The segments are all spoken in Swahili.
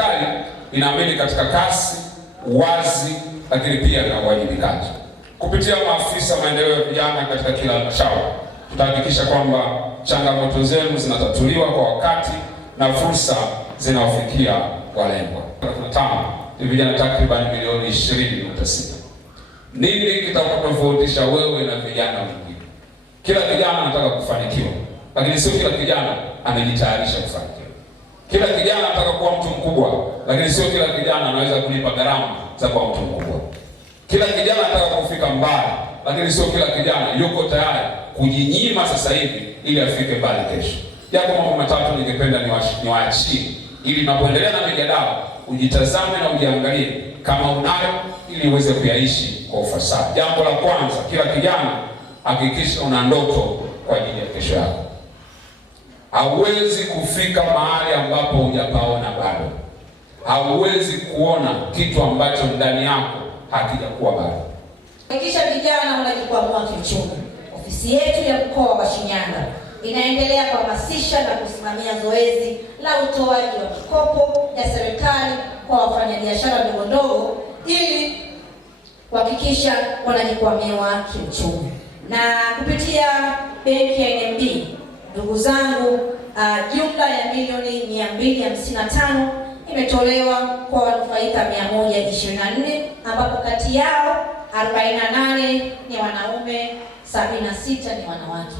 Serikali inaamini katika kasi, uwazi, lakini pia na uwajibikaji. Kupitia maafisa maendeleo ya vijana katika kila halmashauri, tutahakikisha kwamba changamoto zenu zinatatuliwa kwa wakati na fursa zinawafikia walengwa. 35 ni vijana takriban milioni 20.6. Nini kitakachotofautisha wewe na vijana wengine? Kila kijana anataka kufanikiwa, lakini sio kila kijana amejitayarisha kufanikiwa. Kila kijana anataka kuwa mtu mkubwa, lakini sio kila kijana anaweza kulipa gharama za kuwa mtu mkubwa. Kila kijana anataka kufika mbali, lakini sio kila kijana yuko tayari kujinyima sasa hivi ili afike mbali kesho. Japo mambo matatu ningependa niwaachie ili tunapoendelea na mijadala ujitazame na ujiangalie kama unayo ili uweze kuyaishi kwa ufasaha. Jambo la kwanza, kila kijana hakikisha una ndoto kwa ajili ya kesho yako. Hauwezi kufika mahali ambapo hujapaona bado. Hauwezi kuona kitu ambacho ndani yako hakijakuwa bado. Hakikisha vijana wanajikwamua kiuchumi. Ofisi yetu ya mkoa wa Shinyanga inaendelea kuhamasisha na kusimamia zoezi la utoaji wa mikopo ya serikali kwa wafanyabiashara ndogo ndogo ili kuhakikisha wanajikwamua kiuchumi. Na kupitia benki ya NMB, ndugu zangu, jumla ya milioni 255 imetolewa kwa wanufaika 124, ambapo kati yao 48 ni wanaume, 76 ni wanawake.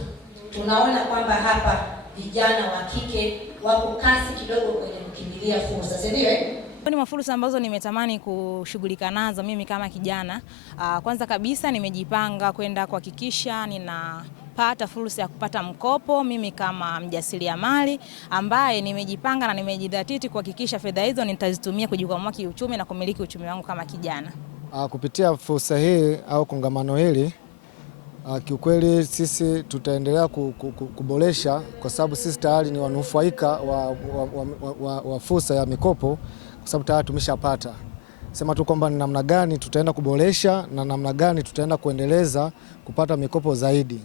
Tunaona kwamba hapa vijana wa kike wako kasi kidogo kwenye kukimbilia fursa, si ndio? Ni mafursa ambazo nimetamani kushughulika nazo mimi kama kijana. Kwanza kabisa nimejipanga kwenda kuhakikisha ninapata fursa ya kupata mkopo mimi kama mjasiriamali ambaye nimejipanga na nimejidhatiti kuhakikisha fedha hizo nitazitumia kujikwamua kiuchumi na kumiliki uchumi wangu kama kijana. Kupitia fursa hii au kongamano hili, kiukweli sisi tutaendelea kuboresha kwa sababu sisi tayari ni wanufaika wa fursa ya mikopo kwa sababu tayari tumeshapata. Sema tu kwamba ni namna gani tutaenda kuboresha na namna gani tutaenda kuendeleza kupata mikopo zaidi.